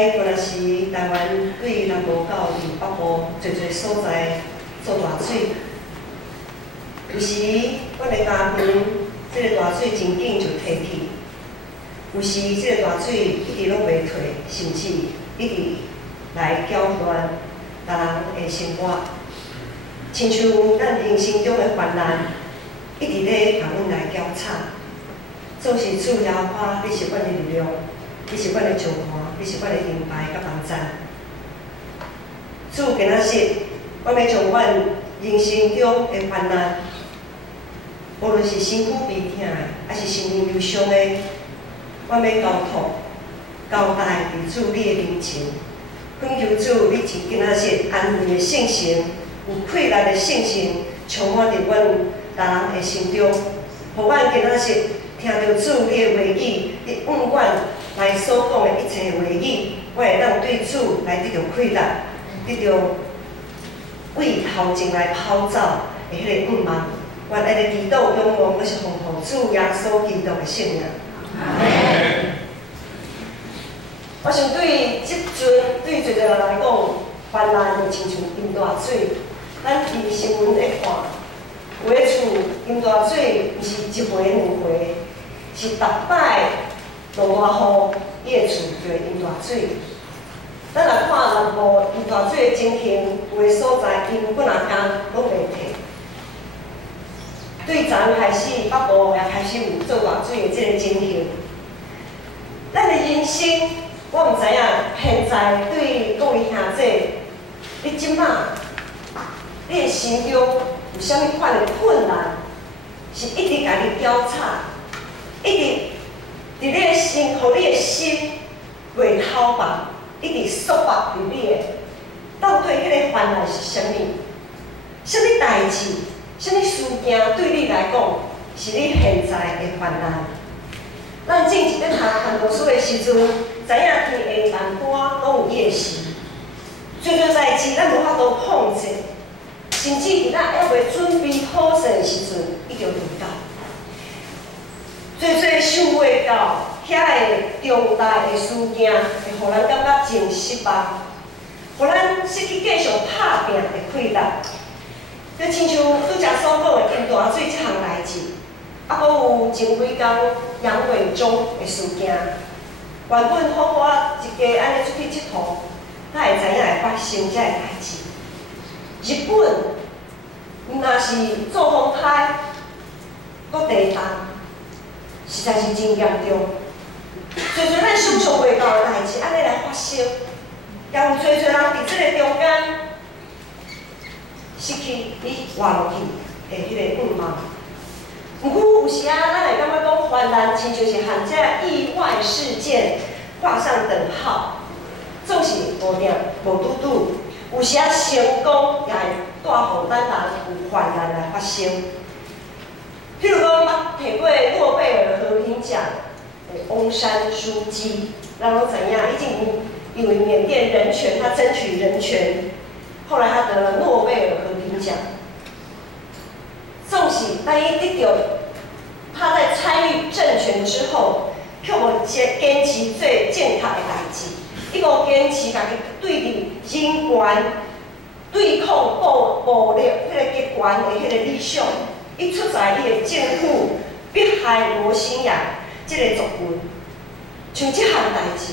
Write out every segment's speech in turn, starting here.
在原来是台湾对南无到伫北部侪所在做大水，有时阮的家园即个大水真紧就退去，有时即个大水一直拢袂退，甚至一直来搅乱大人的生活，亲像咱人生中的患难，一直咧共阮来搅吵。总是主耶和华，你是阮的力量，你是阮的救援，你是阮的盾牌甲帮站。主今仔日，我要将阮人生中的患难，无论是身躯悲痛的，还是心灵忧伤的，我要交托、交代伫主你的面前，恳求主，你今仔日安慰的圣神，有溃烂的圣神，充满伫阮大人的心中，互阮今仔日听到主你的话语，你永远来所讲的一切话语，我会当对主来得到溃烂，得到为头前来跑走的迄个愿望。我安尼祈祷仰望，我是奉靠主耶稣基督的圣名。我想对即阵对一个人来讲，患难就亲像淹大水，咱伫新闻咧看，有诶厝淹大水，毋是一回两回，是逐摆落大雨，伊诶厝就会淹大水。咱来看南部淹大水诶情形，有诶所在因本来工拢袂停。对昨开始，北部也开始有做大水的即个情形。咱的人生，我毋知影，现在对各位兄姐，你即马，你的心中有啥物款的困难，是一直甲你搅吵，一直伫你的心，互你的心袂透吧，一直束缚伫你的。到底迄个烦恼是啥物？啥物代志？啥物事件对你来讲是你现在的烦难？咱前一阵读读书的时阵，知影天下万般拢有伊的时，最多代志咱无法度控制，甚至伫咱还袂准备好势的时阵，伊就临到。最想袂到，遐个重大的事件会互咱感觉真失望，互咱失去继续打拼的气力。就亲像拄则所讲的淹大水即项代志，还佫有前几工杨伟忠的事件。原本好我一家安尼出去佚佗，哪会知影会发生遮个代志？日本若是做风台，佫地震，实在是真严重。侪咱想象袂到的代志，安尼来发生，也有侪人伫即个中间。失去你活落去的迄个愿望。毋过有时啊，咱会感觉讲患难，亲像是和这意外事件画上等号，总是无定无拄拄。有时啊，成功也会带互咱人有患难来发生。譬如讲，捌摕过诺贝尔和平奖的翁山书记，咱拢知影，已经因为缅甸人权，他争取人权。后来他得了诺贝尔和平奖。纵使当伊得到他在参与政权之后，却无坚持做正确的代志，伊无坚持家己对伫人权、对抗暴力迄个极权的迄个理想，伊出在伊的政府迫害罗兴亚这个族群，像这项代志，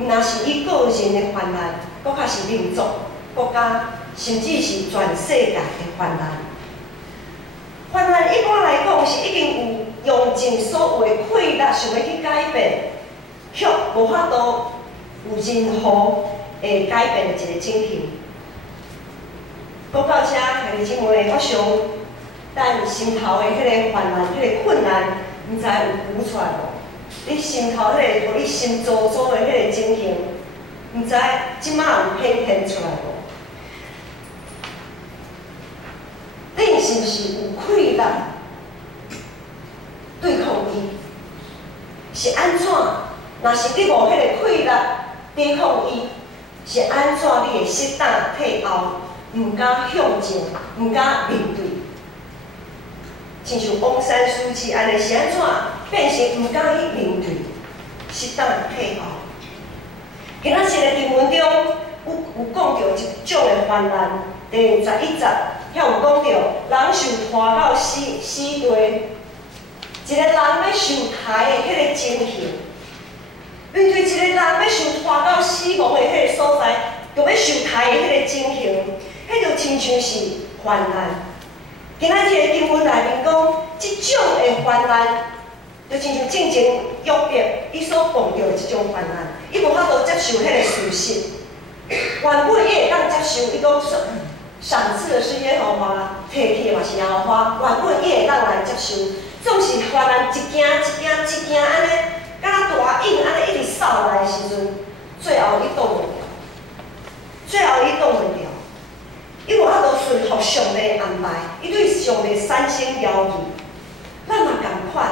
毋但是伊个人的患难，搁较是民族。国家甚至是全世界的患难，患难一般来讲是已经有用尽所有的气力想要去改变，却无法度有任何会改变的一个情形。讲到遮，兄弟姊妹，我想咱心头的迄个患难、迄个困难，毋知有浮出来无？你心头迄个，互你心糟糟的迄个情形，毋知即摆有显现出来无？恁是毋是有气力对抗伊？是安怎？若是你无迄个气力对抗伊，是安怎？你会适当退后，毋敢向前，毋敢面对？亲像翁山书记安尼是安怎变成毋敢去面对，适当退后？今仔日的经文中有讲到一种的患难，第11节遐有讲到人受拖到死地，一个人要受抬的迄个情形。面对一个人要受拖到死亡的迄个所在，就要受抬的迄个情形，迄就亲像是患难。今仔日的经文内面讲，即种的患难，就亲像正前约伯伊所碰到的即种患难，伊无法度接受迄个事实。原本伊会当接受，伊讲赏赐的是耶和华，提起的嘛是耶和华，原本伊会当来接受，总是患难一件安尼，敢若大影安尼一直扫来的时阵，最后伊挡袂了。伊无法度顺服上帝的安排，伊对上帝产生了义。咱嘛共款，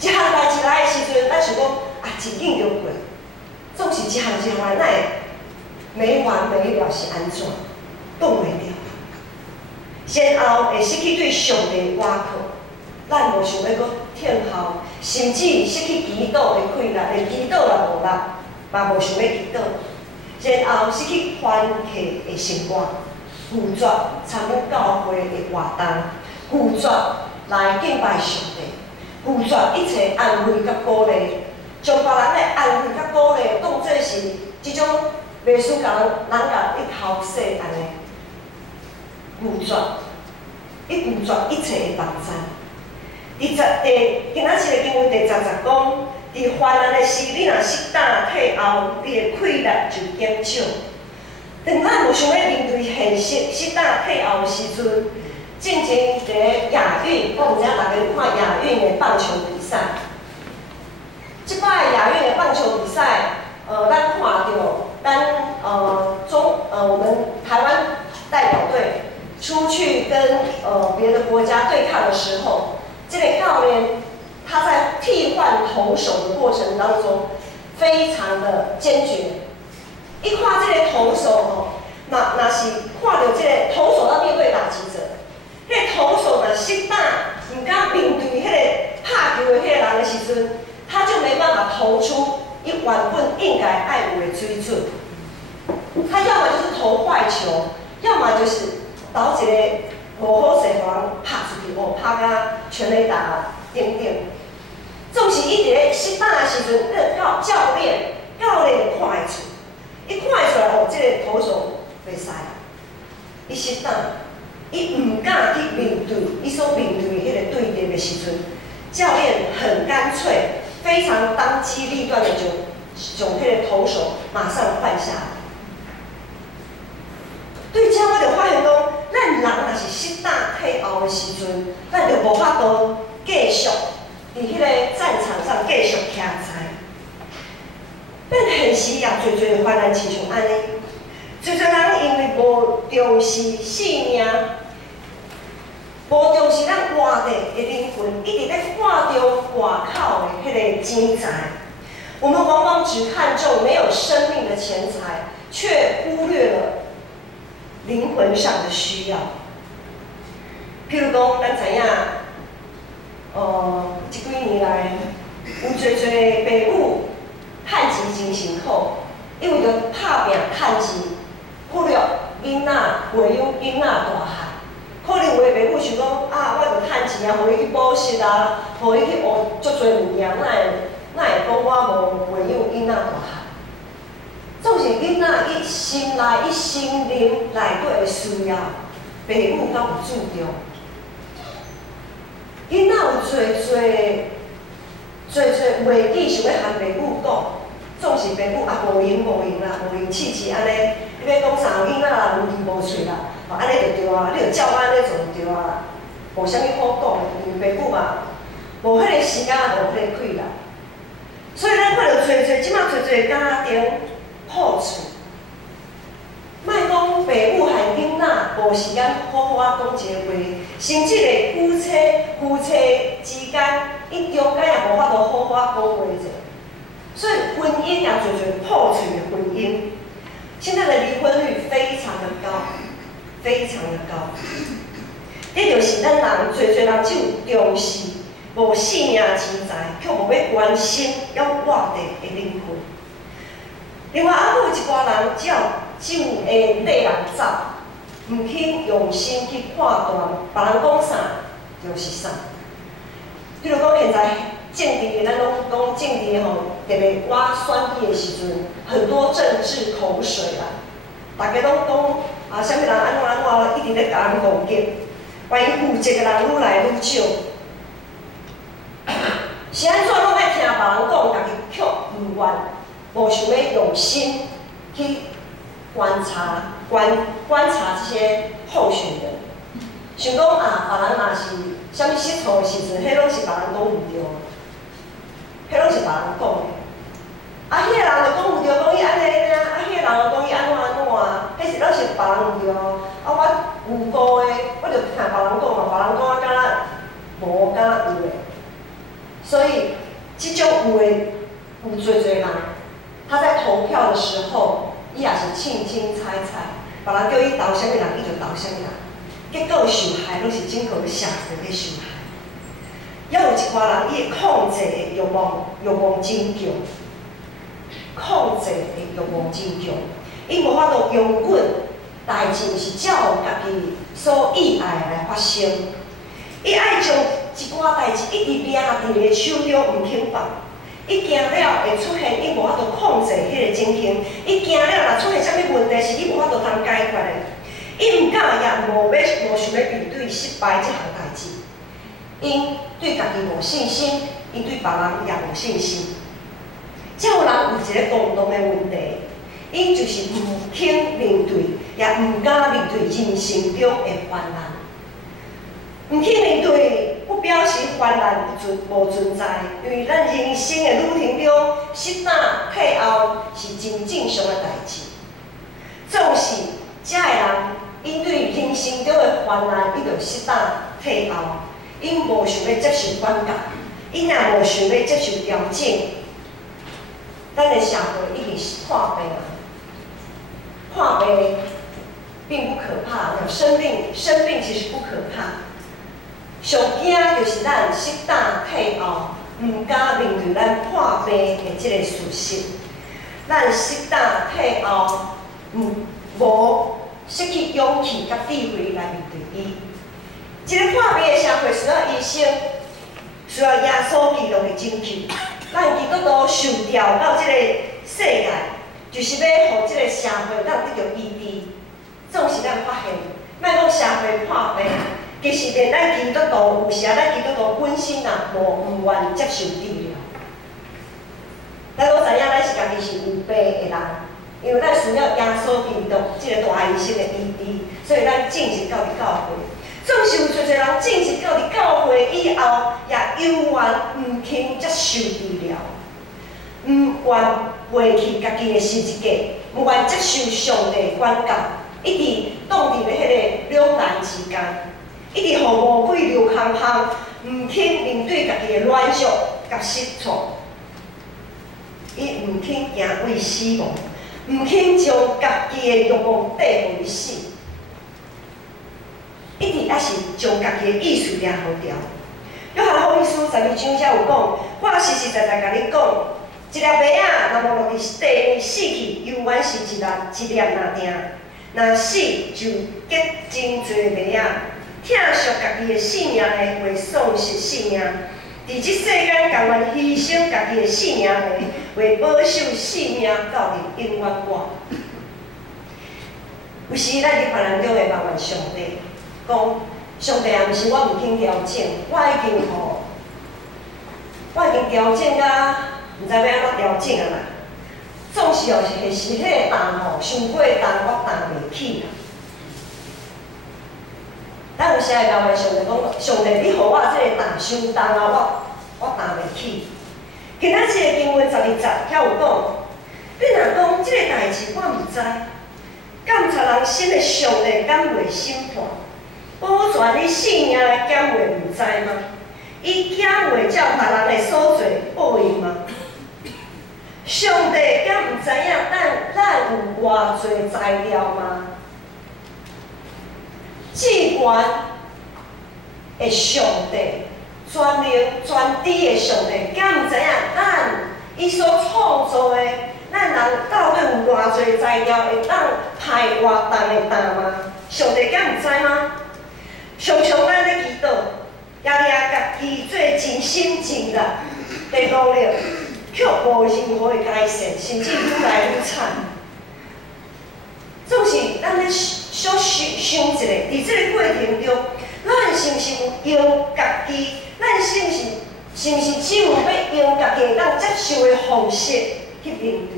一项代志来的时阵，咱想讲真紧就过，总是一项的哪会没完没了是安怎？挡袂了，然后会失去对上帝的倚靠，咱无想要搁听候，甚至失去祈祷的困难，连祈祷也无力，嘛无想要祈祷，然后失去欢喜的生活。拒绝参与教会的活动，拒绝来敬拜上帝，拒绝一切安慰甲鼓励，将别人的安慰甲鼓励当作是即种袂输甲人甲你头洗安尼，拒绝一切的帮助。今仔日的经文第10节讲，伫患难的时，你若失胆退后，你的气力就减少。当咱无想要面对现实，失胆退后的时阵，正前伫亚运，我毋知影大家有看亚运的棒球比赛。即摆亚运的棒球比赛，咱看到我们台湾代表队出去跟别的国家对抗的时候，这个教练他在替换投手的过程当中，非常的坚决。一看这个投手若是看到这个投手要面对打击者，迄个投手若失胆，唔敢面对迄个拍球的迄个人的时阵，他就没办法投出伊原本应该爱有的水准。他要么就是投坏球，要么就是投一个无好势，互人拍出去，拍甲全垒打顶顶。总是伊伫咧失胆的时阵，教练就看会出。伊看会出来这个投手袂使，伊失胆，伊唔敢去面对伊所面对的迄个对敌的时阵，教练很干脆，非常当机立断的就迄个投手马上换下来。对教会就发现讲，咱人若是失胆退后的时阵，咱就无法度继续伫迄个战场上继续徛在。咱现时也侪的患难亲像安尼，侪人因为无重视性命，无重视咱活着的灵魂，一直在看着外口的迄个钱财。我们往往只看重没有生命的钱财，却忽略了灵魂上的需要。譬如讲，咱知影，这几年来有侪爸母。趁钱真辛苦，因为着拍拼趁钱，忽略囡仔培养囡仔大汉。可能有的爸母想讲我着趁钱互伊去补习互伊去学足侪物件，哪会讲我无培养囡仔大汉？总是囡仔伊心内、伊心灵内底的需要，爸母敢有注重？囡仔有侪话语想要和爸母讲。总是爸母无闲啦，无闲气安尼，你要讲啥囡仔啦，无字无喙啦，安尼就对啊，你就照安尼做就对啊，无啥物好讲的，因为爸母嘛，无迄个时间，无迄个气力，所以咱看到即马家庭破厝，莫讲爸母和囡仔无时间好好讲一个话，甚至连夫妻之间，伊中间也无法度好好讲话者。所以婚姻也侪破碎的婚姻，现在的离婚率非常的高，非常的高。这就是咱人侪人只有重视无性命钱财，却无要关心要活着的灵魂。另外，还有一寡人只要酒会缀人走，唔肯用心去判断别人讲啥就是啥。比如讲，现在政治，咱拢讲政治吼，特别我选举的时阵，很多政治口水啦，大家拢讲啊，啥物人安怎，一直咧甲人攻击，万一负责的人愈来愈少，是安怎拢爱听别人讲，家己却唔愿，无想要用心去观察这些候选人，想讲啊，别人若是啥物失错的时阵，迄拢是别人讲唔对，迄拢是别人讲的。啊，迄个人就讲唔对，讲伊安尼尔，啊，迄个人就讲伊安怎，迄是拢是别人唔对。啊，我有辜的，我就听别人讲嘛，别人讲啊，敢若无，敢若有的。所以，即种有的有侪人，他在投票的时候，伊也是凊彩，别人叫伊投啥物人，伊就投啥物人。结果受害拢是整个社会咧受害。也有一寡人，伊的控制的欲望真强，控制的欲望真强，伊无法度容忍代志是照家己所意爱来发生。伊爱将一寡代志一直抓伫个手中，唔肯放。伊惊了会出现，伊无法度控制迄个情形。伊惊了，若出现啥物问题，是伊无法度通解决的。伊唔敢也无想要面对失败这项代志，因对家己无信心，因对别人也无信心。这有人有一个共同的问题，因就是唔肯面对，也唔敢面对人生中的患难。唔肯面对，不表示患难无存在，因为咱人生的旅程中，失打退后是真正常的代志。总是这个人。因对人生中的患难，伊就失打退后，因无想要接受管教，因也无想要接受调整。咱的社会已经是破病了，破病并不可怕，生病其实不可怕。上惊就是咱失打退后，唔敢面对咱破病的这个事实。咱失打退后，无。失去勇气甲智慧来面对伊。一个破病的社会需要医生，需要耶稣基督的拯救。咱基督徒受调到这个世界，就是要互这个社会咱得到医治。总是咱发现，莫讲社会破病，其实连咱基督徒有时啊，咱基督徒本身也唔愿接受治疗。咱拢知影，咱是家己是有病的人。因为咱需要耶稣基督这个大医生的医治，所以咱正式到伫教会。总是有侪人正式到伫教会以后，也永远唔肯接受治疗，唔愿背弃家己的十字架，唔愿接受上帝管教，一直挡伫咧迄个两难之间，一直互魔鬼留空空，唔肯面对家己的软弱甲失错，伊唔肯行为死亡。唔肯将家己的欲望缀回死，一直也是将家己的意思抓好调。约翰福音书12章才有讲，我实实在在甲你讲，一粒麦仔若无落伫地里死去，永远是一粒若定；若死就结真侪麦仔。疼惜家己的性命的，会丧失性命。伫即世间，甘愿牺牲家己的性命的，为保守性命到伫永远我。有时咱伫别人中会埋怨上帝，讲上帝也毋是我毋肯调整，我已经调整甲毋知要安怎调整啊啦。总是哦是迄个担吼，伤过担我担袂起啦。咱有时会埋怨上帝讲，上帝你互我即个担伤重啊，我担袂起。今仔即个经文12节遐有讲，你若讲即个代志我毋知，监察人心的上帝敢袂审判？保全你性命的检会毋知吗？伊检会照别人的所做报应吗？上帝敢毋知影咱有偌侪材料吗？至悬的上帝，全能全知的上帝，敢毋知影咱伊所创造的咱人到底有偌侪材料会当派活动的担吗？上帝敢毋知吗？常常咱咧祈祷，也家己做真心真力的努力，却无任何的改善，甚至愈来愈惨。总是咱咧小想一下，伫这个过程中，咱是毋是有用家己？咱是毋是只有要用家己当接受的方式去面对？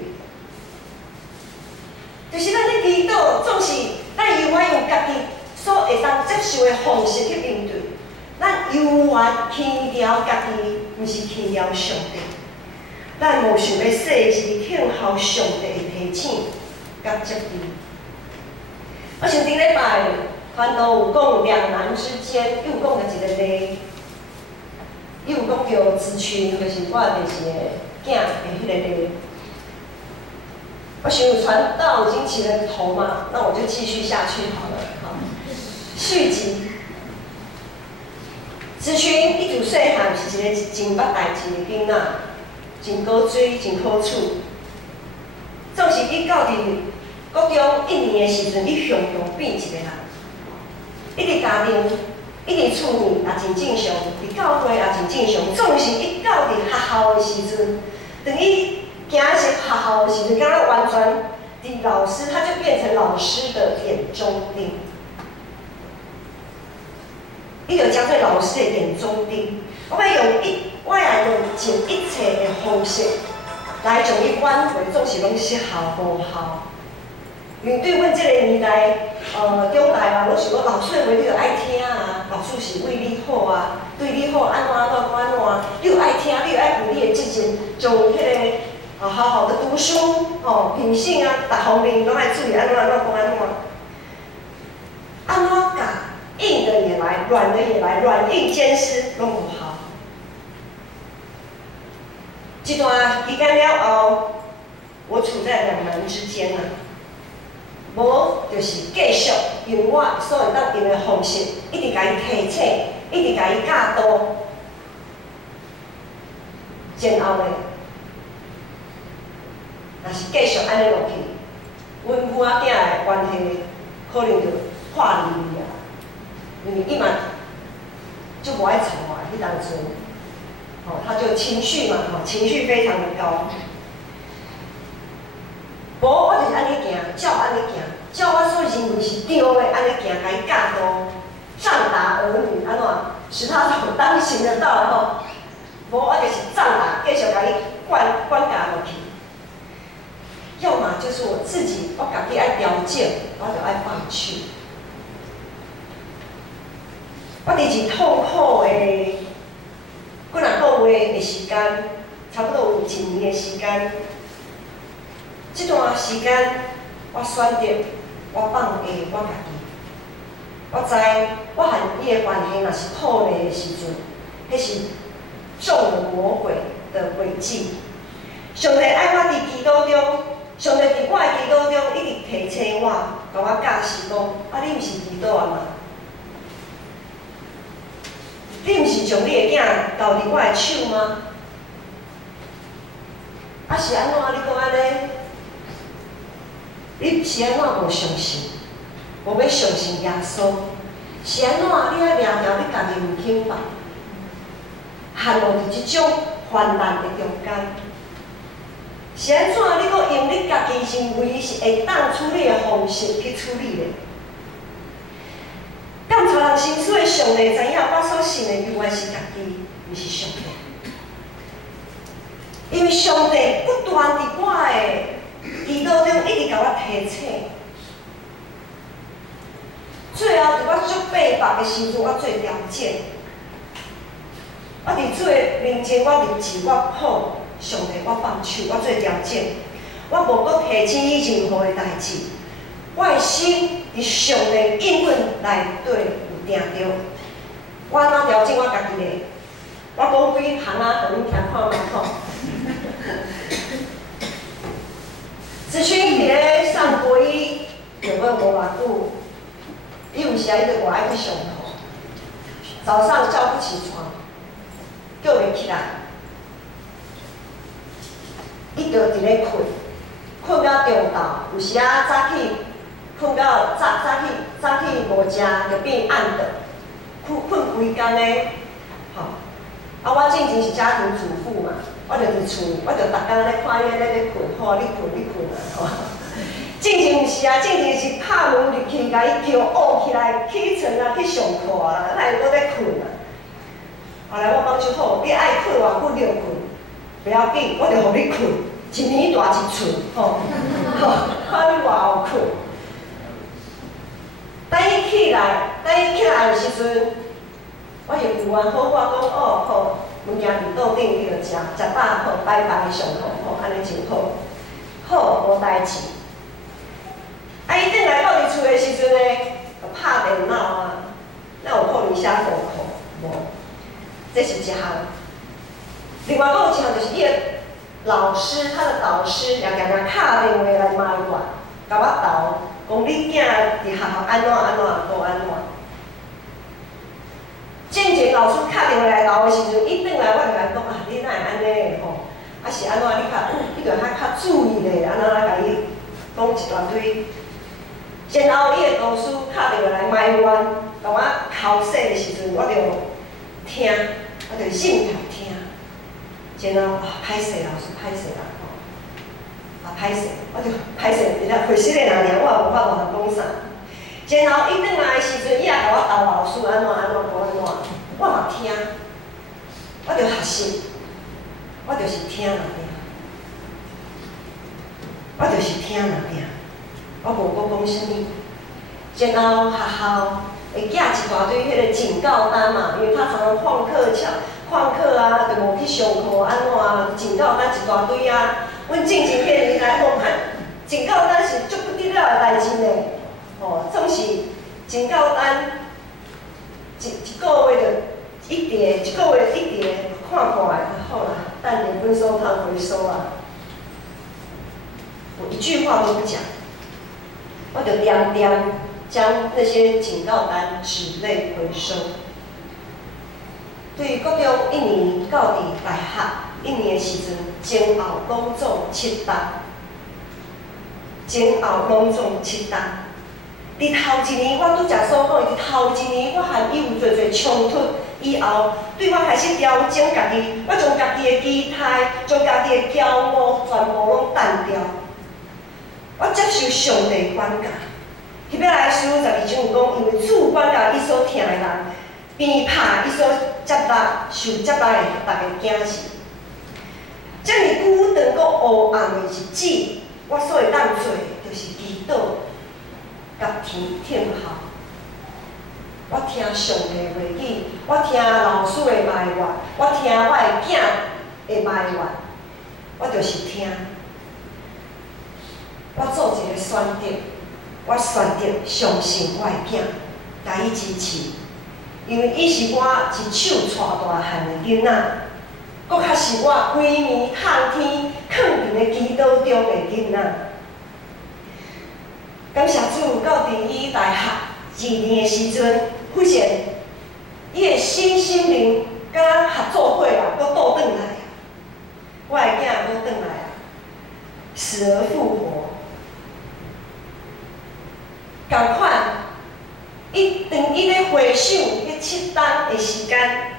就是咱咧祈祷，总是咱永远用家己所会当接受的方式去面对。咱永远轻调家己，毋是轻调上帝。咱无想要说的是听候上帝的提醒甲接力。我像顶礼拜传道有讲两难之间，又有讲到一个例，又有讲到子群，就是我第四个囝的迄个例。我想传道已经起了头嘛，那我就继续下去好了。好，续集。子群一自细汉是一个真捌代志的囡仔，真古锥，真好处。总是伊到伫国中1年的时阵，伊向变一个人。伊伫家庭、伊伫厝里也真正常，伫教会也真正常。总是伊到伫学校的时阵，等伊行入学校的时阵，敢若完全伫老师，他就变成老师的眼中钉。伊就将做老师的眼中钉。我要用尽一切的方式来将伊挽回，总是拢失效无效。因为对阮这个年代，中大嘛，拢想讲老师的话你着爱听啊，老师是为你好啊，对你好安怎，你着爱听，你着爱有你的责任，从迄个好好的读书，品性啊，各方面拢爱注意安怎，安怎教，硬的也来，软的也来，软硬兼施，拢无效。这段期间了后，我处在两难之间啊。无就是继续用我所会当用的方式，一直甲伊提醒，一直甲伊教导，然后咧，若是继续安尼落去，阮母仔囝的关系可能就破裂啊，因为伊嘛就无爱睬我，迄当阵，他就情绪嘛，情绪非常的高。无，我就是安尼行，照安尼行，照我所认为是对的安尼行，甲伊教导，仗打儿女安怎，使他所当行得到吼。无，我就是仗打，继续甲伊管教落去。要么就是我自己，我家己爱调整，我就爱放弃。我伫一痛苦的几若个月的时间，差不多有1年的时间。这段时间，我选择我放下我家己。我知我和伊的关系若是破裂的时阵，迄是中了魔鬼的诡计。上帝爱我伫祈祷中，上帝伫我的祈祷中一直提醒我，甲我教示讲：你毋是祈祷啊嘛？你毋是将你的囝交伫我的手吗？是安怎？你讲安尼？你是安怎无相信？无要相信耶稣？是安怎？你爱掠条你家己唔肯吧？陷入伫即种患难的中间，是安怎？你阁用你家己认为是会当处理的方式去处理的？敢找人心思的上帝知影，我所信的永远是家己，毋是上帝。因为上帝不断伫我的祈祷中一直甲我提醒，最后伫我足白目的时阵，我做调整。我伫主的面前，我立志，我好，上帝，我放手，我做调整。我无阁提醒伊任何的代志，我的心伫上帝应允内底有定着。我安怎调整我家己嘞？我讲几行啊，互恁听看卖吼。子勋伫咧上国一，有问无偌久，伊有时啊，伊就外爱去上课，早上叫不起床，叫袂起来，伊就伫咧困，困到中昼，有时啊早起困到早起无食，就变暗顿，困规工咧，吼。啊，我正经是家庭主妇嘛，我就伫厝，我就逐工咧看伊咧困，好，你困啊，吼。正经毋是啊，正经是拍门入去，甲伊叫挖起来，起床啊，去上课啦，哪会搁咧困啊？后来我帮就好，你爱困偌久就困，不要紧，我就互你困，一年大一寸，吼，看你偌有困。等伊起来的时阵，我就有完好，我讲哦好，物件伫桌顶你就食饱好，拜拜上课吼，安尼真好，好无代志。啊，伊转来到伫厝的时阵呢，就拍电脑啊，哪有可能写功课？无，这是一项。另外，佫有一项就是伊的老师，他的导师也常常敲电话来埋怨，甲我斗，讲你囝伫学校安怎，无安怎。正前老师敲电话来斗的时阵，伊转来我就甲伊讲啊，你哪会安尼吼？啊是安怎？你着较注意咧，安怎来甲伊讲一大堆。然后伊的导师敲电话来埋怨，甲我考试的时阵，我着听，我着认头听。然后啊，歹势老师，歹势啦吼，啊歹势，我着歹势，你若会死的人尔，我也无法度通讲啥。然后伊转来的时阵，伊也甲我斗老师安怎，无安怎，我嘛听，我着学习，我就是听啦尔，我就是听啦尔。我无搁讲啥物，然后学校会寄一大堆迄个警告单嘛，因为他常常旷课啊，就无去上课安怎啊，警告单一大堆啊。阮正经骗人来讲，警告单是足不得了的代志呢。哦，总是警告单一个月就一叠，一个月一叠，看看就好啦，等下分数通回收啊。我一句话都不讲。我就点点将那些警告单纸类回收。对国中一年到伫大学一年的时阵，前后拢总7档，前后拢总7档。伫头一年，我拄则所讲，伫头一年我和伊有侪冲突，以后对我开始调整家己，我将家己的期待，将家己的骄傲全部拢淡掉。我接受上帝管教。迄尾来书12章有讲，因为主管教伊所疼的人，鞭拍伊所接纳、受接纳的逐个囝是。遮尔久长阁黑暗的日子，我所会当做就是祈祷，甲天好。我听上帝的话语，我听老师的埋怨，我听我的囝的埋怨，我就是听。我做一个选择，我选择相信我的囝，甲伊支持，因为伊是我一手带大汉的囡仔，搁较是我规暝探天囥伫咧祈祷中的囡仔。感谢主，到伫伊大学2年的时阵，发现伊的身心灵甲合作伙啊，搁倒转来，我的囝搁倒来啊，死而复活。共款，当伊咧回想迄7档的时间，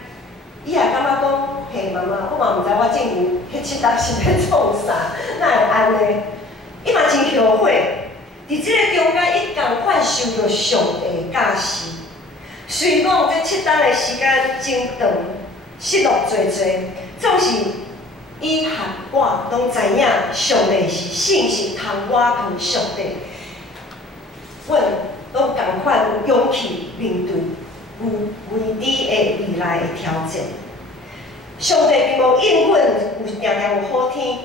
伊也感觉讲，嘿妈妈，我嘛毋知我正经迄7档是要创啥，哪会安尼？伊嘛真后悔，伫即个中间，伊共款受到上帝的教示。虽讲这7档的时间真长，失落侪侪，总是伊和我拢知影，上帝是信实通我靠上帝。阮拢共款有勇气面对有未知的未来的挑战。上帝并无应允有定定有好天，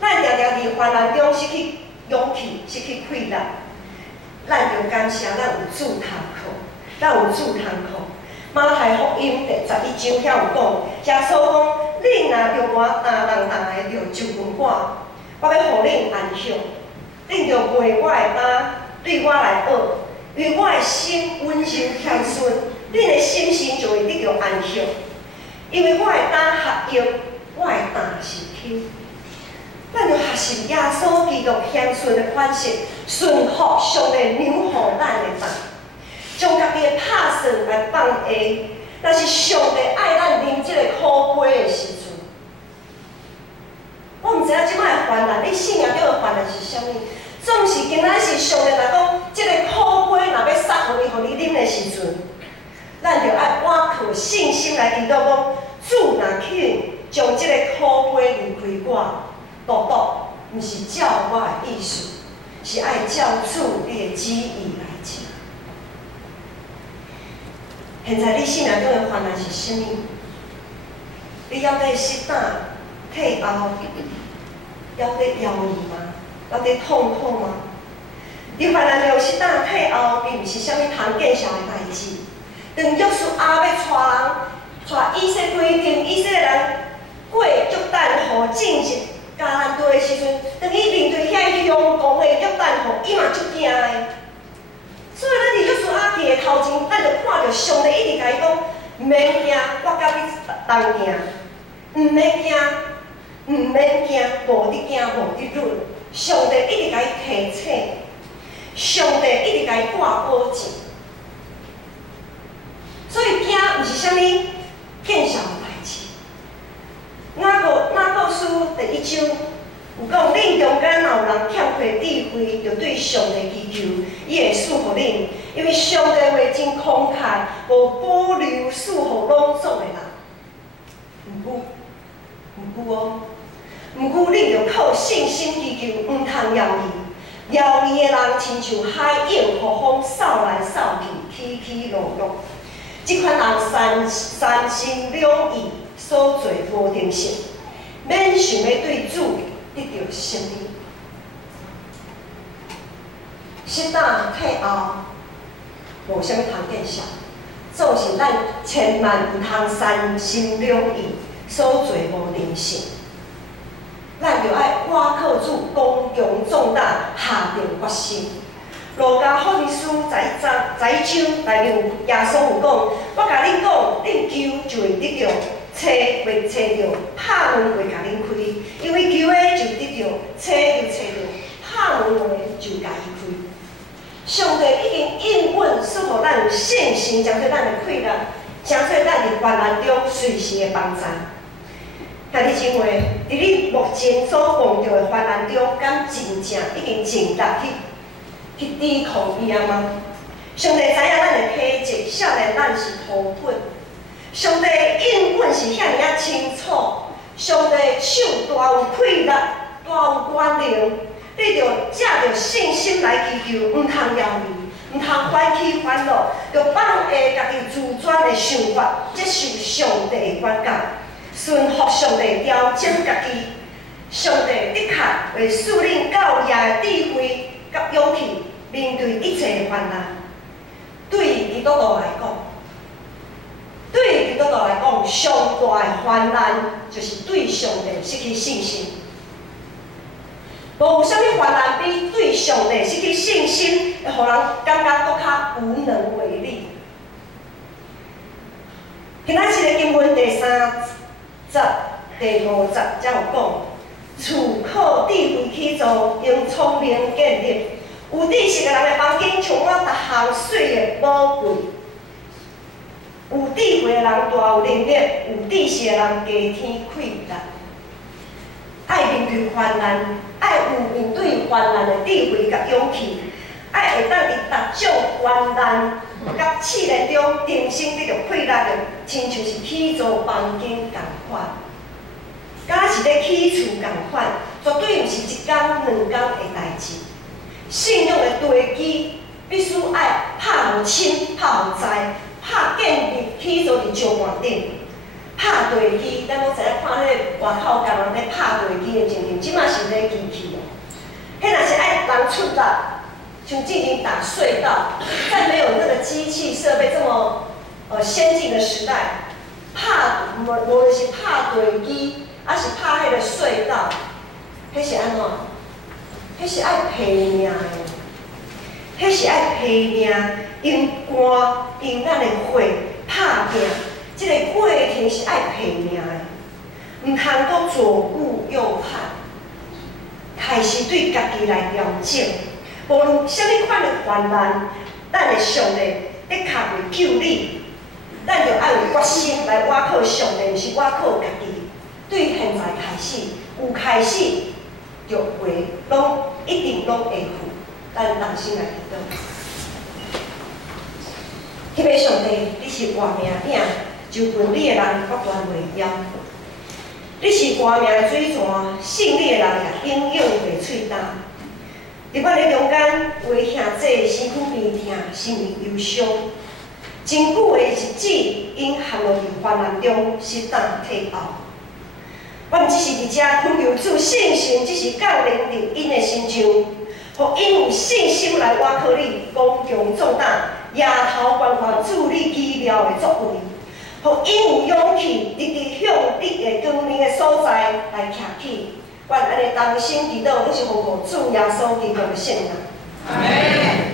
咱定定伫患难中失去勇气，失去气力，咱着感谢咱有主通靠，咱有主通靠。马太福音第11章遐有讲，耶稣讲：恁若着我担重担的，着就问我，我要互恁安享。恁着背我的担。对我来学，因为我的心温柔谦顺，恁的心性就会得到安享。因为我的担合一，我的担是轻。咱要学习耶稣基督谦逊的款式，顺服上帝留予咱的道，将家己的拍算来放下。但是上帝爱咱啉这个苦杯的时阵，我毋知影即摆的患难，你信仰中的患难是啥物？总是今仔是上帝若讲，这个苦杯若要撒互你啉的时阵，咱就爱倚靠信心来祈祷讲，主若肯将这个苦杯离开我，独独毋是照我的意思，是爱照主你的旨意来行。现在你信仰中的患难是啥物？你要在失胆退后，要在犹豫吗？要在痛苦吗？你患难中失胆退后，并毋是啥物通见效的代志。当约书亚要带以色列人过约旦河进入迦南地的时阵，当伊面对遐凶狂的约旦河，伊嘛足惊的。所以咱伫约书亚记的头前，咱就看到上帝一直甲伊讲：毋免惊，我甲你同行；毋免惊，毋免惊，无得惊，无得忍。上帝一直甲伊提醒，上帝一直甲伊挂保证。所以惊毋是啥物见效的代志。雅各书第1章有讲，恁中间若有人欠缺智慧，就对上帝祈求，伊会赐予恁，因为上帝话真慷慨，无保留赐予朗诵的人。毋过恁着靠信心祈求，毋通摇移。摇移的人亲像海涌，互风扫来扫去，起起落落。即款人三心两意，所做无定性，免想要对主得到胜利。失胆退后，无啥物通见效。总是咱千万毋通三心两意，所做无定性。咱着爱倚靠主，刚强壮胆，下定决心。路加福音书11章内面有耶稣有讲：我甲恁讲，恁求就会得着，找袂找着，拍门会甲恁开。因为求的就得着，找就找着，拍门的就甲伊开。上帝已经应允赐予咱有信心，将做咱的快乐，将做咱伫患难中随时的帮助。兄弟姊妹，伫你目前所碰到的患难中，敢真正已经尽力去抵抗伊啊吗？上帝知影咱的体质，晓得咱是土本。上帝应允是遐尔清楚，上帝手大有快乐，大有权能，你着借着信心来祈求，毋通摇移，毋通怀起烦恼，着放下家己自专的想法，接受上帝的管教，顺服上帝，调整家己。上帝的确会赐恁教育的智慧甲勇气，面对一切患难。对基督徒来讲，上大的患难就是对上帝失去信心。无有啥物患难比对上帝失去信心，会互人感觉搁较无能为力。今仔日的经文第3节、第5节才有讲：厝靠智慧起造，用聪明建立。有知识的人的房间充满逐项水的宝贵。有智慧的人大有能力，有知识的人加添快乐。爱面对患难，爱有面对患难的智慧甲勇气，爱会当伫逐种患难甲试炼中定心得着快乐的，亲像是起造房间共款，敢是咧起厝共款，绝对毋是一天两天的代志。信仰的地基必须爱拍互深、拍互栽、拍建立起造伫石盘顶。拍地基，咱拢知影看迄个外口工人咧拍地基的情形，即马是咧机器哦。迄若是爱人出力，像进行打隧道，在没有那个机器设备这么先进的时代，无论是拍地基，还是拍迄个隧道，迄是安怎？迄是爱拼命的，迄是爱拼命，用肝、用咱的血拍拼。这个过程是爱拼命的，毋通阁左顾右盼。开始对家己来调整，无论什么款的患难，咱的上帝在卡会救你，咱就要有决心来倚靠上帝，毋是倚靠家己。对现在开始，有开始，就会拢一定拢会好。咱同心来祈祷。迄个上帝，你是活命鼎，就凭你的人决断袂了。你是活命的水泉，信你的人也永远袂喙干。伫阮的中间，有的兄弟身躯边疼，心里忧伤。真久的日子，因陷落伫患难中，失当退后。我毋只是伫遮恳求主信心，只是降临伫因的心上，互因有信心来倚靠你，刚强壮胆，抬头观看主你奇妙的作为，互因有勇气直直向你的光明的所在来徛起。愿安尼同心祈祷，都是奉主耶稣基督的圣名。阿门。